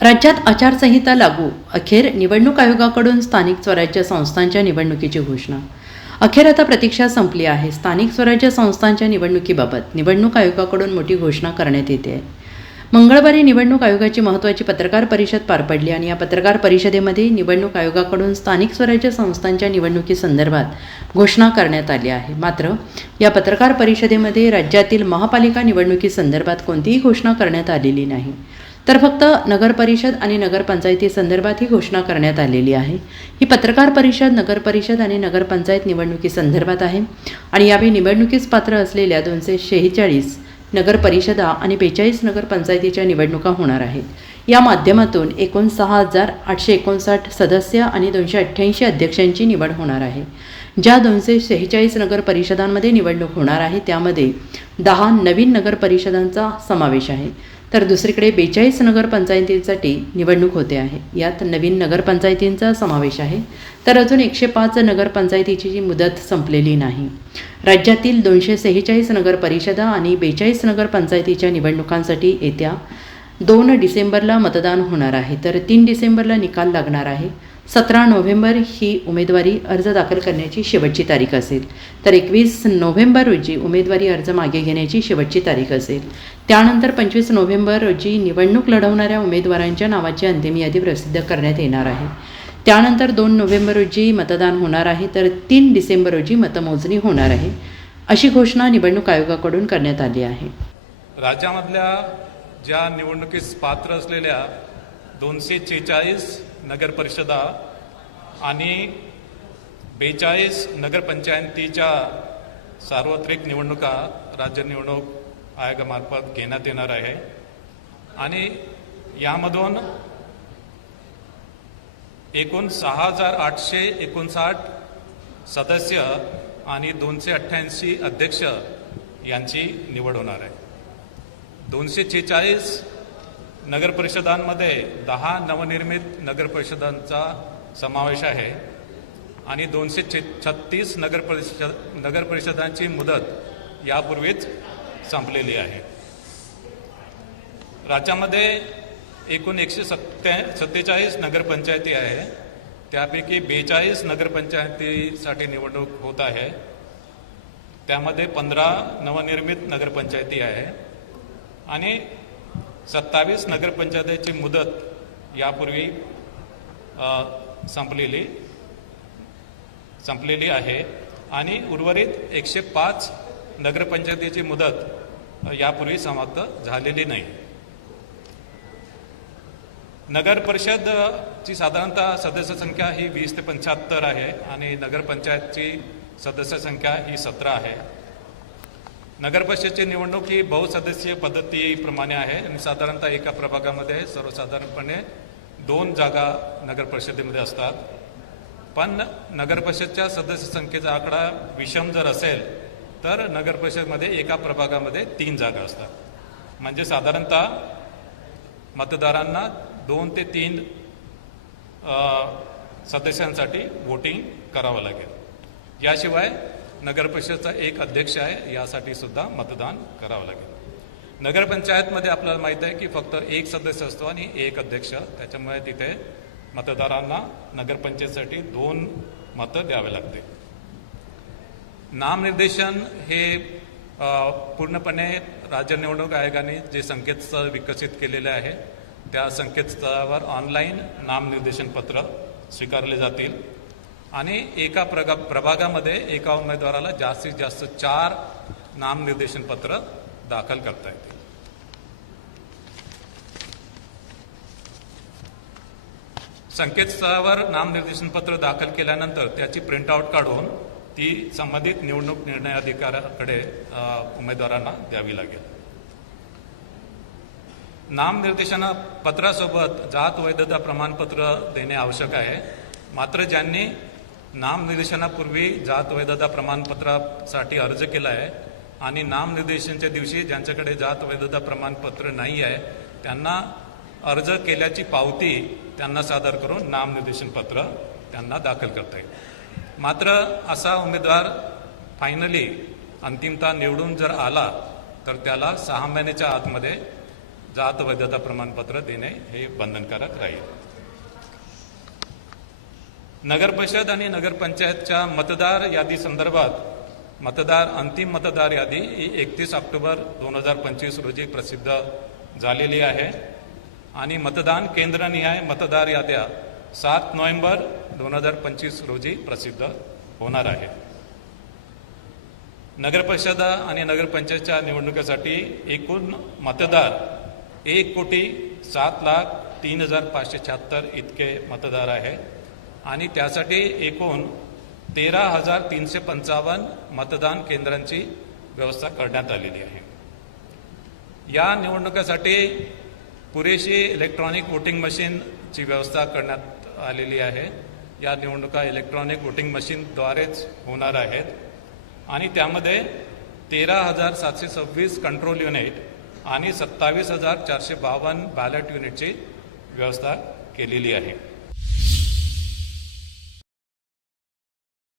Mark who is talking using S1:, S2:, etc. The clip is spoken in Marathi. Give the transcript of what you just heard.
S1: राज्यात आचारसंहिता लागू अखेर निवडणूक आयोगाकडून स्थानिक स्वराज्य संस्थांच्या निवडणुकीची घोषणा. अखेर आता प्रतीक्षा संपली आहे. स्थानिक स्वराज्य संस्थांच्या निवडणुकीबाबत निवडणूक आयोगाकडून मोठी घोषणा करण्यात येते. आहे मंगळवारी निवडणूक आयोगाची महत्त्वाची पत्रकार परिषद पार पडली आणि या पत्रकार परिषदेमध्ये निवडणूक आयोगाकडून स्थानिक स्वराज्य संस्थांच्या निवडणुकीसंदर्भात घोषणा करण्यात आली आहे. मात्र या पत्रकार परिषदेमध्ये राज्यातील महापालिका निवडणुकीसंदर्भात कोणतीही घोषणा करण्यात आलेली नाही. तर फक्त नगरपरिषद आणि नगरपंचायती संदर्भात ही घोषणा करण्यात आलेली आहे. ही पत्रकार परिषद नगरपरिषद आणि नगरपंचायत निवडणुकीसंदर्भात आहे आणि यावेळी निवडणुकीस पात्र असलेल्या दोनशे शेहेचाळीस नगरपरिषदा आणि बेचाळीस नगरपंचायतीच्या निवडणुका होणार आहेत. या माध्यमातून एकूण सहा हजार आठशे एकोणसाठ सदस्य आणि दोनशे अठ्ठ्याऐंशी अध्यक्षांची निवड होणार आहे. ज्या दोनशे शेहेचाळीस नगर परिषदांमध्ये निवडणूक होणार आहे त्यामध्ये दहा नवीन नगर परिषदांचा समावेश आहे. तर दुसरीकडे बेचाळीस नगरपंचायतींसाठी निवडणूक होते आहे. यात नवीन नगरपंचायतींचा समावेश आहे. तर अजून एकशे पाच नगरपंचायतीची जी मुदत संपलेली नाही. राज्यातील दोनशे सेहेचाळीस नगरपरिषदा आणि बेचाळीस नगरपंचायतीच्या निवडणुकांसाठी येत्या दोन डिसेंबरला मतदान होणार आहे तर तीन डिसेंबरला निकाल लागणार आहे. सतरा नोव्हेंबर ही उमेदवारी अर्ज दाखल करण्याची शेवटची तारीख असेल. तर एकवीस नोव्हेंबर रोजी उमेदवारी अर्ज मागे घेण्याची शेवटची तारीख असेल. त्यानंतर पंचवीस नोव्हेंबर रोजी निवडणूक लढवणाऱ्या उमेदवारांच्या नावाची अंतिम यादी प्रसिद्ध करण्यात येणार आहे. त्यानंतर दोन नोव्हेंबर रोजी मतदान होणार आहे तर तीन डिसेंबर रोजी मतमोजणी होणार आहे. अशी घोषणा निवडणूक आयोगाकडून करण्यात आली आहे.
S2: राज्यामधल्या ज्या निवडणुकीस पात्र असलेल्या दोनशे छेचाळीस नगरपरिषदा आणि बेचाळीस नगरपंचायतीच्या सार्वत्रिक निवडणुका राज्य निवडणूक आयोगामार्फत घेण्यात येणार आहे. आणि यामधून एकूण सहा हजार आठशे एकोणसाठ सदस्य आणि दोनशे अठ्ठ्याऐंशी अध्यक्ष यांची निवड होणार आहे. दोनशे छेचाळीस नगरपरिषदांमध्ये दहा नवनिर्मित नगरपरिषदांचा समावेश आहे आणि दोनशे छे छत्तीस नगरपरिषद नगरपरिषदांची मुदत यापूर्वीच संपलेली आहे. राज्यामध्ये एकूण एकशे सत्त्या सत्तेचाळीस नगरपंचायती आहे. त्यापैकी बेचाळीस नगरपंचायतीसाठी निवडणूक होत आहे. त्यामध्ये पंधरा नवनिर्मित नगरपंचायती आहे. आणि सत्तावीस नगरपंचायतीची मुदत यापूर्वी संपलेली संपलेली आहे. आणि उर्वरित एकशे पाच नगरपंचायतीची मुदत यापूर्वी समाप्त झालेली नाही. नगर परिषदची साधारणतः सदस्य संख्या ही वीस ते पंच्याहत्तर आहे आणि नगरपंचायतची सदस्य संख्या ही सतरा आहे. नगरपरिषदेची निवडणूक ही बहुसदस्यीय पद्धतीप्रमाणे आहे आणि साधारणतः एका प्रभागामध्ये सर्वसाधारणपणे दोन जागा नगरपरिषदेमध्ये असतात. पण नगरपरिषदच्या सदस्य संख्येचा आकडा विषम जर असेल तर नगरपरिषदमध्ये एका प्रभागामध्ये तीन जागा असतात. म्हणजे साधारणतः मतदारांना दोन ते तीन सदस्यांसाठी वोटिंग करावं लागेल. याशिवाय नगरपरिषदचा एक अध्यक्ष आहे यासाठी सुद्धा मतदान करावं लागेल. नगरपंचायतमध्ये आपल्याला माहीत आहे की फक्त एक सदस्य असतो आणि एक अध्यक्ष. त्याच्यामुळे तिथे मतदारांना नगरपंचायतीसाठी दोन मतं द्यावे लागते नामनिर्देशन हे पूर्णपणे राज्य निवडणूक आयोगाने जे संकेतस्थळ विकसित केलेले आहे त्या संकेतस्थळावर ऑनलाईन नामनिर्देशन पत्र स्वीकारले जातील. आणि एका प्रगा प्रभागामध्ये एका उमेदवाराला जास्तीत जास्त चार नामनिर्देशन पत्र दाखल करता येतील. संकेतस्थळावर नामनिर्देशन पत्र दाखल केल्यानंतर त्याची प्रिंटआउट काढून ती संबंधित निवडणूक निर्णय अधिकाऱ्याकडे उमेदवारांना द्यावी लागेल. नामनिर्देशन पत्रासोबत जात वैधता प्रमाणपत्र देणे आवश्यक आहे. मात्र ज्यांनी नामनिर्देशनापूर्वी जात वैधता प्रमाणपत्रासाठी अर्ज केला आहे आणि नामनिर्देशनच्या दिवशी ज्यांच्याकडे जात वैधता प्रमाणपत्र नाही आहे त्यांना अर्ज केल्याची पावती त्यांना सादर करून नामनिर्देशन पत्र त्यांना दाखल करता येईल. मात्र असा उमेदवार फायनली अंतिमता निवडून जर आला तर त्याला सहा महिन्याच्या आतमध्ये जात वैधता प्रमाणपत्र देणे हे बंधनकारक राहील. नगर परिषद आणि नगरपंचायतच्या मतदार यादी संदर्भात मतदार अंतिम मतदार यादी ही एकतीस ऑक्टोबर दोन हजार पंचवीस रोजी प्रसिद्ध झालेली आहे. आणि मतदान केंद्रनिहाय मतदार याद्या सात नोव्हेंबर दोन हजार पंचवीस रोजी प्रसिद्ध होणार आहे. नगरपरिषदा आणि नगरपंचायतच्या निवडणुकीसाठी एकूण मतदार एक कोटी सात लाख तीन हजार पाचशे शहात्तर इतके मतदार आहे आणि त्यासाठी एकूण तेरा हजार तीनशे पंचावन्न मतदान केंद्रांची व्यवस्था करण्यात आलेली आहे. या निवडणुकीसाठी पुरेशी इलेक्ट्रॉनिक वोटिंग मशीनची व्यवस्था करण्यात आलेली आहे. या निवडणुका इलेक्ट्रॉनिक वोटिंग मशीनद्वारेच होणार आहेत. आणि त्यामध्ये तेरा हजार सातशे सव्वीस कंट्रोल युनिट आणि सत्तावीस हजार चारशे बावन्न बॅलेट युनिटची व्यवस्था केलेली आहे.